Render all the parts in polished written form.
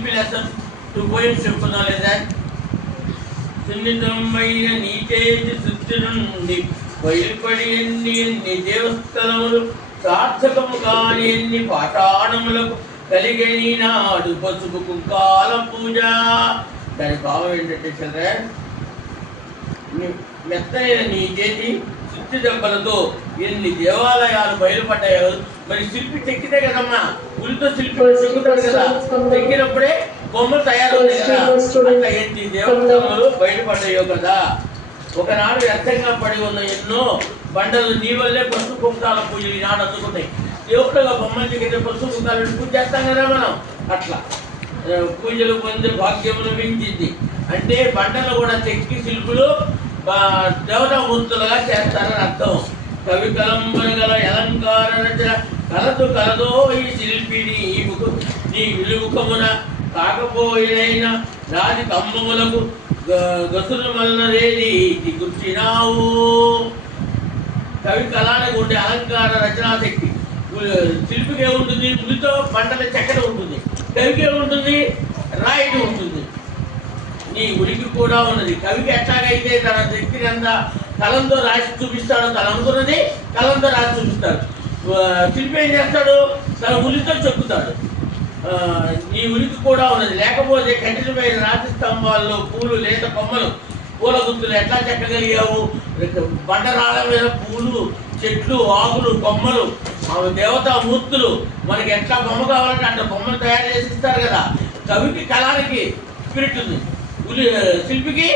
శిల్పి lesson 2 points చెప్తున్నా లేదా? సున్నితమైన నీతేజి సృష్టి నుండి బయలుపడి ఎన్ని ఎన్ని దేవస్థలములు సార్థకము కాని ఎన్ని పాషాణములకు కలిగని నాడు పసుపు కుంకాల పూజ. దాని భావం ఏంటంటే చిల్డ్రన్, మెత్తైన నీ చేతి సుత్తి దెబ్బలతో ఎన్ని దేవాలయాలు బయలుపడ్డాయో. మరి శిల్పి చెక్కితే కదమ్మా, ఉలితో శిల్పి చెక్కుతాడు కదా, చెక్కినప్పుడే బొమ్మలు తయారవుతాయి కదా. అట్లా ఎన్ని దేవతలు బయటపడ్డాయో కదా. ఒకనాడు వ్యర్థంగా పడి ఉన్న ఎన్నో బండలు నీ వల్లే పసుపు కుంకాల పూజలు ఈనాడు అందుకున్నాయి. దేవుడుగా బొమ్మలు చెక్కితే పసుపు కుంకాలు పూజ చేస్తాం కదా మనం. అట్లా పూజలు పొందే భాగ్యమును మించింది. అంటే బండలు కూడా చెక్కి శిల్పులు దేవతామూర్తులుగా చేస్తారని అర్థం. కవి కలంబర గల అలంకార రచన కలదో ఈ శిల్పిని నీ విలుముఖమున కాకపోయినైన రాజి కమ్మములకు గసులు మల్లరేది కూర్చినావు. కవి కళానికి ఉండే అలంకార రచనా శక్తి శిల్పికి ఏముంటుంది? ఉలితో బండల చెక్కడం ఉంటుంది. కవికి ఏముంటుంది? రాయిటి ఉంటుంది. నీ ఉనికి కూడా ఉన్నది. కవికి ఎట్లాగైతే తన శక్తిని అంతా కలంతో రాసి చూపిస్తాడో, తను అనుకున్నది కలంతో రాసి చూపిస్తాడు. శిల్పి ఏం చేస్తాడు? తన ఉలితో చెక్కుతాడు. నీ ఉనికి కూడా ఉన్నది. లేకపోతే కఠినమైన రాతి స్తంభాల్లో పూలు లేత కొమ్మలు పూల గుర్తులు ఎట్లా చెక్కగలిగావు? బండరాళ్ళ మీద పూలు, చెట్లు, ఆకులు, కొమ్మలు, దేవతా మూర్తులు మనకి ఎట్లా బొమ్మ కావాలంటే అట్లా బొమ్మలు తయారు చేసి ఇస్తారు కదా. కవికి కళానికి స్పిరిట్ ఉంది, శిల్పికి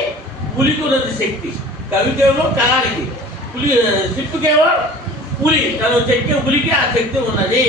పులికి ఉన్నది శక్తి. కవికేమో కళానికి, శిల్పికేమో పులి, తను చెక్కే పులికి ఆ శక్తి ఉన్నది.